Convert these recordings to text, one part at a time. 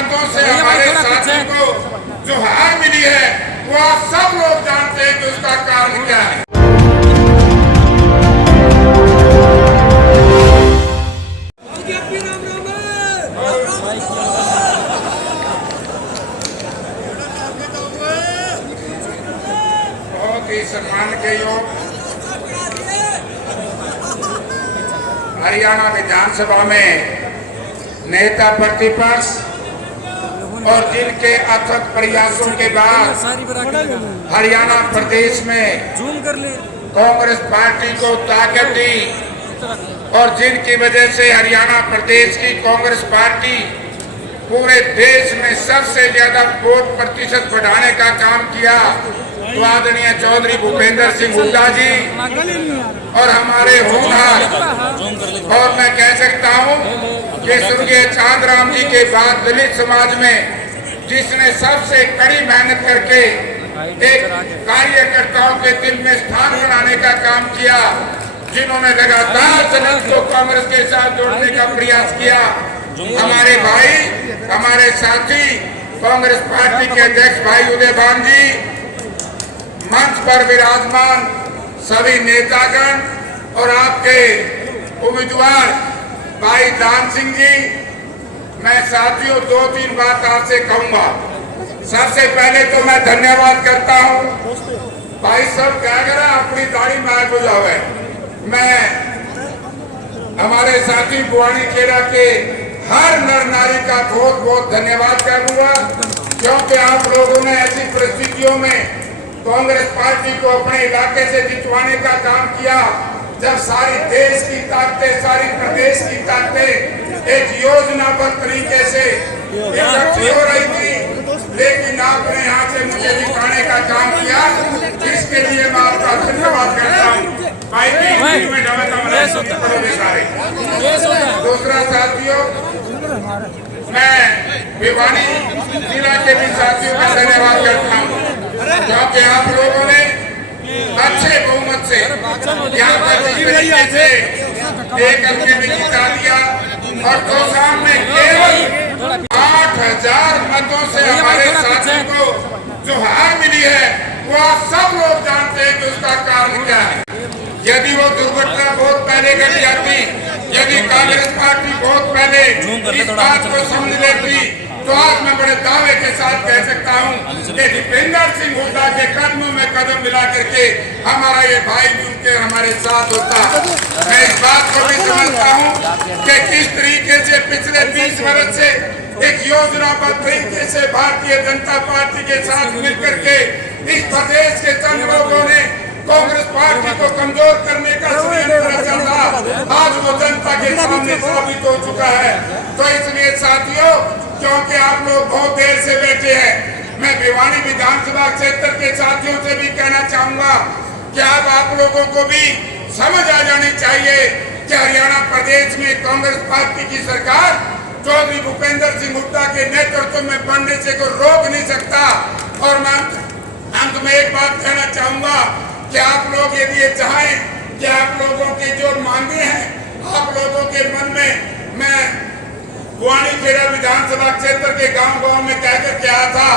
मतों से हमारे साथी को जो हार मिली है वो आप सब लोग जानते हैं कि उसका कारण क्या है। बहुत ही सम्मान के योग हरियाणा विधानसभा में नेता प्रतिपक्ष और जिनके अथक प्रयासों के बाद हरियाणा प्रदेश में कांग्रेस पार्टी को ताकत दी और जिनकी वजह से हरियाणा प्रदेश की कांग्रेस पार्टी पूरे देश में सबसे ज्यादा वोट प्रतिशत बढ़ाने का काम किया, तो आदरणीय चौधरी भूपेंद्र सिंह हुड्डा जी और हमारे होनहार, और मैं कह सकता हूं कि स्वर्गीय चांदराम जी के बाद दलित समाज में जिसने सबसे कड़ी मेहनत करके एक कार्यकर्ताओं के दिल में स्थान बनाने का काम किया, जिन्होंने लगातार दलित को कांग्रेस के साथ जोड़ने का प्रयास किया, हमारे भाई, हमारे साथी कांग्रेस पार्टी के अध्यक्ष भाई उदयभान जी, मंच पर विराजमान सभी नेतागण और आपके उम्मीदवार भाई दान सिंह जी, मैं साथियों 2-3 बात आपसे कहूंगा। सबसे पहले तो मैं धन्यवाद करता हूं भाई सब क्या करा अपनी दाढ़ी मार बुझावे। मैं हमारे साथी बुआनी खेड़ा के हर नर नारी का बहुत बहुत धन्यवाद करूंगा, क्योंकि आप लोगों ने ऐसी परिस्थितियों में कांग्रेस पार्टी को अपने इलाके से जितवाने का काम किया, जब सारी देश की ताकतें, सारी प्रदेश की ताकतें एक योजनाबद्ध तरीके से इकट्ठी हो रही थी, लेकिन आपने यहाँ से मुझे दिखाने का काम किया, जिसके लिए मैं आपका धन्यवाद करता हूँ। दूसरा साथियों, मैं भिवानी जिला के भी साथियों का धन्यवाद करता हूँ, क्योंकि आप लोगों ने अच्छे बहुमत से यहाँ पर जिस तरीके से एक अंक में जिता दिया और तोशाम में केवल 8000 मतों से हमारे साथी को जो हार मिली है वो आप सब लोग जानते हैं कि उसका कारण क्या है। यदि वो दुर्घटना बहुत पहले घट जाती, यदि कांग्रेस पार्टी बहुत पहले इस बात को समझ लेती, तो आज मैं बड़े दावे के साथ कह सकता हूं कि भूपेंद्र सिंह हुड्डा के कदमों में कदम मिला करके हमारा ये भाई भी उनके हमारे साथ होता। मैं इस बात को भी समझता हूं कि किस तरीके से पिछले 20 वर्ष से एक योजनाबद्ध तरीके से भारतीय जनता पार्टी के साथ मिलकर के इस प्रदेश के चंद लोगों ने कांग्रेस पार्टी को कमजोर करने का षड्यंत्र चला, आज वो जनता के सामने साबित हो चुका है। तो इसलिए साथियों, क्योंकि आप लोग बहुत देर से बैठे हैं, मैं भिवानी विधानसभा क्षेत्र के साथियों से भी कहना चाहूंगा कि अब आप लोगों को भी समझ आ जानी चाहिए कि हरियाणा प्रदेश में कांग्रेस पार्टी की सरकार चौधरी भूपेंद्र सिंह हुड्डा के नेतृत्व में बनने से कोई रोक नहीं सकता। और मैं अंत में एक बात कहना चाहूंगा कि आप लोग यदि ये चाहें कि आप लोगों की जो मांगे हैं, आप लोगों के मन में, मैं बुआनी खेड़ा विधानसभा क्षेत्र के गांव-गांव में कहकर के आया था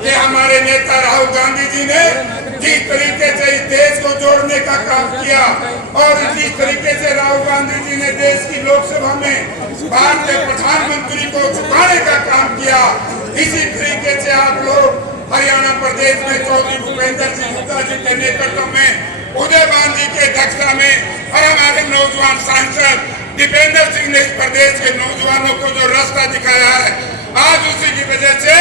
कि हमारे नेता राहुल गांधी जी ने जिस तरीके से इस देश को जोड़ने का काम किया और जिस तरीके से राहुल गांधी जी ने देश की लोकसभा में भारतीय प्रधानमंत्री को झुकाने का काम किया, इसी तरीके से आप लोग हरियाणा प्रदेश में चौधरी भूपेंद्र सिंह हुड्डा जी के नेतृत्व में, उदयभान जी की अध्यक्षता में और हमारे नौजवान सांसद दीपेंद्र सिंह ने इस प्रदेश के नौजवानों को जो रास्ता दिखाया है, आज उसी की वजह से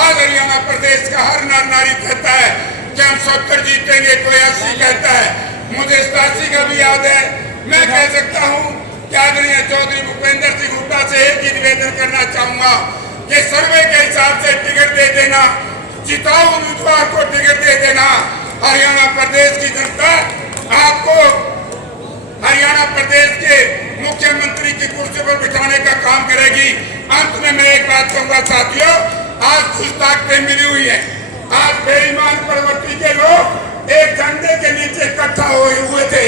आज हरियाणा प्रदेश का हर नर नारी कहता है कि हम 70 जीतेंगे, कोई 80 कहता है, मुझे 87 का भी याद है। मैं कह सकता हूँ कि आदरणीय चौधरी भूपेंद्र सिंह हुड्डा से एक ही निवेदन करना चाहूंगा कि सर्वे के हिसाब से टिकट दे देना, जिताओ उम्मीदवार को टिकट दे देना। हरियाणा प्रदेश की जनता आपको हरियाणा प्रदेश के मुख्यमंत्री की कुर्सी पर बिठाने का काम करेगी। अंत में मैं एक बात कहूंगा साथियों, आज कुछ ताकतें मिली हुई है, आज बेईमान प्रवृत्ति के लोग एक झंडे के नीचे इकट्ठा हुए थे,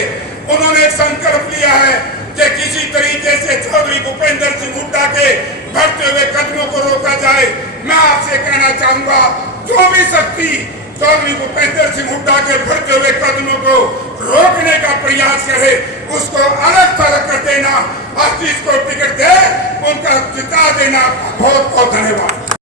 उन्होंने एक संकल्प लिया है कि किसी तरीके से चौधरी भूपेंद्र सिंह हुड्डा के बढ़ते हुए कदमों को रोका जाए। मैं आपसे कहना चाहूंगा, जो भी शक्ति चौधरी भूपेंद्र सिंह हुड्डा के बढ़ते हुए कदमों को रोकने का प्रयास करे, उसको अलग थलग कर देना और जिसको टिकट दे उनका जिता देना। बहुत बहुत धन्यवाद।